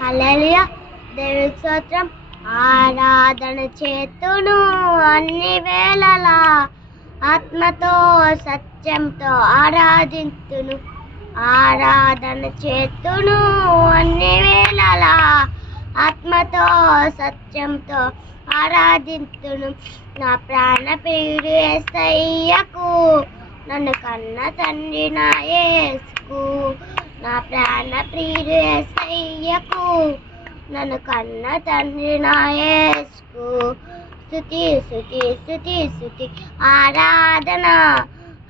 హల్లెలూయా దేవునికి స్తోత్రం. ఆరాధన చేతును అన్ని వేళలా, ఆత్మతో సత్యంతో ఆరాధింతును. ఆరాధన చేతును అన్ని వేళలా, ఆత్మతో సత్యంతో ఆరాధింతును. నా ప్రాణ ప్రియుడు యేసయ్యకు, నన్ను కన్న తండ్రి నా యేసుకు. నా ప్రాణ ప్రియుడు యేసయ్యకు, నన్ను కన్న తండ్రి నా యేసుకు. స్తుతి స్తుతి స్తుతి స్తుతి ఆరాధన.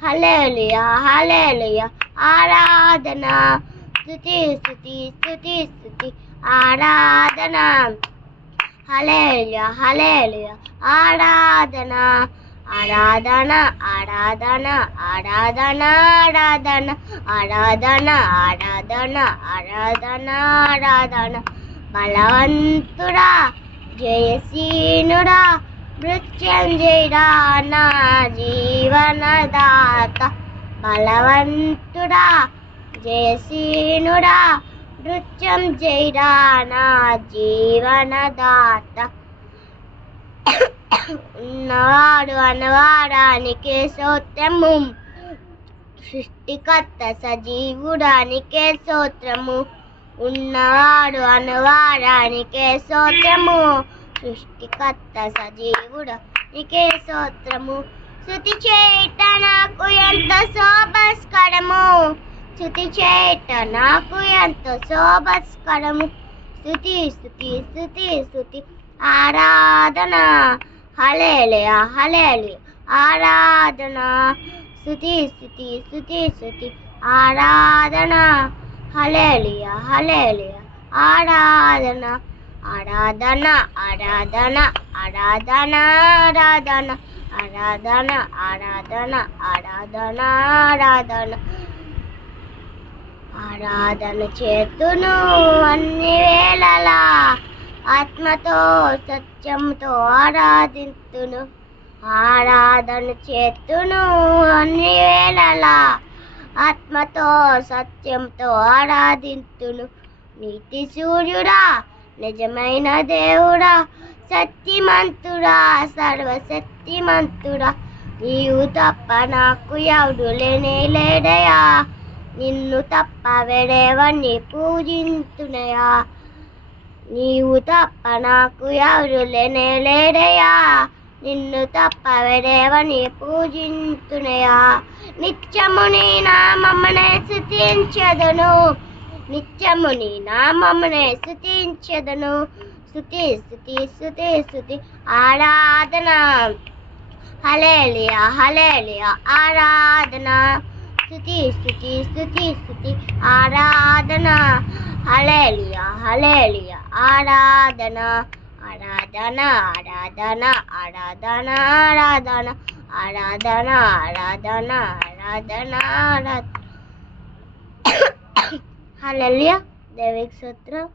హల్లెలూయా హల్లెలూయా ఆరాధన. స్తుతి స్తుతి స్తుతి స్తుతి ఆరాధన. హల్లెలూయా హల్లెలూయా ఆరాధన. ఆరాధన ఆరాధన ఆరాధన ఆరాధన ఆరాధన ఆరాధన ఆరాధన ఆరాధన. బలవంతుడా జయశీనుడా మృత్యుంజయుడా నా జీవనదాత. బలవంతుడా జయశీనుడా మృత్యుంజయుడా నా జీవనదాత. ఉన్నవాడు అనవాడానికి స్తోత్రము, సృష్టికర్త సజీవుడానికి స్తోత్రము. ఉన్నవాడు అనవాడానికి స్తోత్రము, సృష్టికర్త సజీవుడానికి స్తోత్రము. స్తుతి చేయట నాకు ఎంత శోభస్కరము, స్తుతి చేయట నాకు ఎంత శోభస్కరము. స్తుతి స్తుతి స్తుతి స్తుతి ఆరాధన. హల్లెలూయా హల్లెలూయా ఆరాధన. స్తుతి స్తుతి స్తుతి స్తుతి ఆరాధన. హల్లెలూయా హల్లెలూయా ఆరాధన. ఆరాధన ఆరాధన ఆరాధన ఆరాధన ఆరాధన ఆరాధన ఆరాధన ఆరాధన. ఆరాధన చేతును అన్ని వేళలా, ఆత్మతో సత్యంతో ఆరాధింతును. ఆరాధన చేతును అన్ని వేళలా, ఆత్మతో సత్యంతో ఆరాధింతును. నీతి సూర్యుడా నిజమైన దేవుడా, సత్యమంతుడా సర్వశక్తిమంతుడా, నీవు తప్ప నాకు ఎవడు లేనేలేడయా. నిన్ను తప్ప వేరెవరిని పూజింతునయా. నీవు తప్ప నాకు ఎవరు లేనేలేడయా. నిన్ను తప్ప వేరెవరిని పూజింతునయా. నిత్యము నీ నామమునే స్తుతించెదను, నిత్యము నీ నామమునే స్తుతించెదను. స్తుతి స్తుతి స్తుతి స్తుతి ఆరాధన. హల్లెలూయా హల్లెలూయా ఆరాధన. స్తుతి స్తుతి స్తుతి స్తుతి ఆరాధన. హల్లెలూయా హల్లెలూయా ఆరాధన. ఆరాధన ఆరాధన ఆరాధన ఆరాధన ఆరాధన ఆరాధన ఆరాధన ఆరాధన. హల్లెలూయా దేవునికి స్తోత్రం.